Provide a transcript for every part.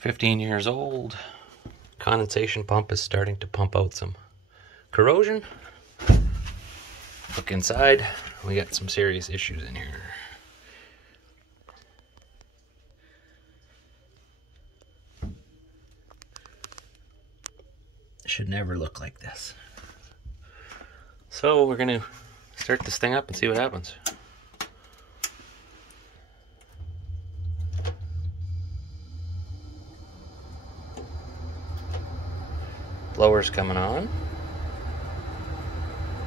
15 years old. Condensation pump is starting to pump out some corrosion. Look inside, we got some serious issues in here. Should never look like this. So we're gonna start this thing up and see what happens. Blower's coming on.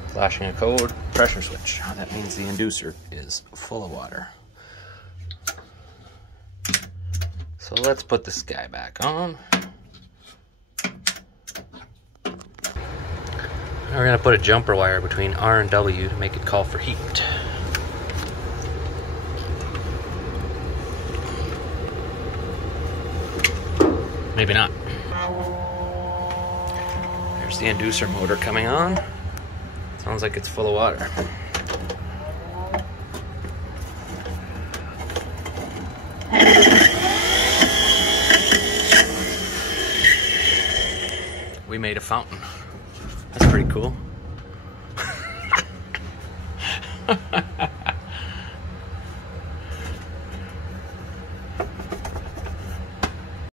Flashing a code, pressure switch. That means the inducer is full of water. So let's put this guy back on. Now we're gonna put a jumper wire between R and W to make it call for heat. Maybe not. There's the inducer motor coming on. Sounds like it's full of water. We made a fountain. That's pretty cool.